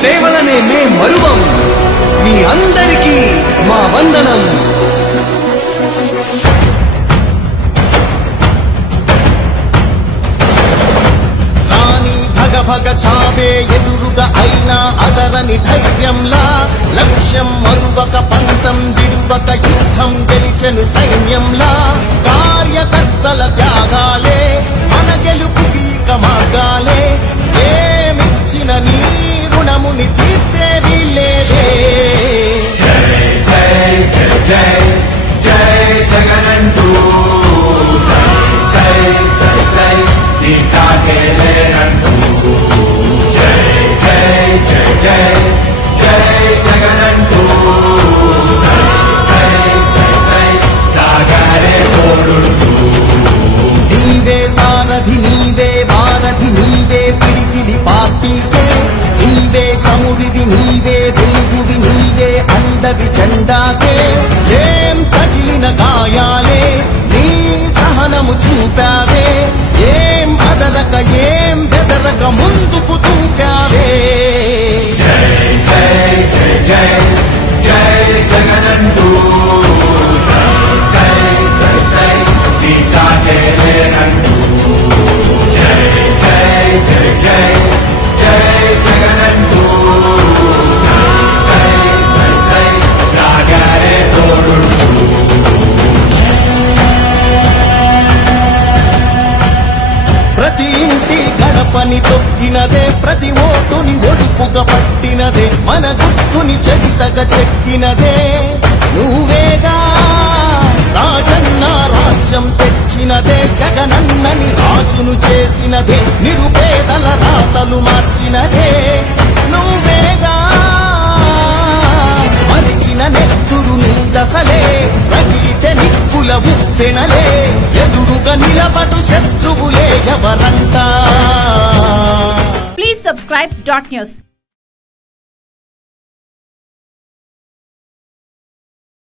సేవలనే మే మరువం. మీ అందరికీ మా వందనం. రాణి భగ భగ చావే ఎదురుగా అయినా అదరని ధైర్యంలా, లక్ష్యం మరువక పంతం విడువక యుద్ధం గెలిచెను సైన్యంలా, కార్యకర్తల త్యాగాలే మన గెలుపుకి ఇక మార్గాలే, ఏమిచ్చిన నీ రుణముని తీర్చేది లేదే. జై జై జై జై జై జగనంటూ సై సై సై సై నీ సాగే లేనంటూ. జై జై జై జై జై జగనంటూ సై సై సై సై సాగరే తోడుంటూ. నీవే సారథి నీవే వారధి నీవే పిడికిలి పార్టీకే, నీవే చమురివి నీవే వెలుగువి నీవే అండవి జెండాకే, ఏం తగిలిన గాయాలే నీ సహనము చూపావే, ఏం అదరక ఏం బెదరక ముందుకు చూపావే. జై జై జై జై జై జగనంటూ సై సై సై సై నీ సాగే లేనంటూ. జై జై జై జై జై జగనంటూ సై సై సై సై సాగరే తోడుంటూ. ప్రతి ఇంటి గడపని తొక్కినదే, ప్రతి ఓటుని ఒడుపుగా పట్టినదే, మన గుర్తుని చరితగా చెక్కినదే నువ్వేగా. రాజన్న రాజ్యం తెచ్చినదే, జగనన్నని రాజును చేసినదే, నిరుపేదల రాతలు మార్చినదే నువ్వేగా. మరిగిన నెత్తురు నీ దశలే, రగిలితే నిప్పుల ఉప్పెనలే, ఎదురుగా నిలబడు శత్రువులే ఎవరంతా. Please subscribe .news.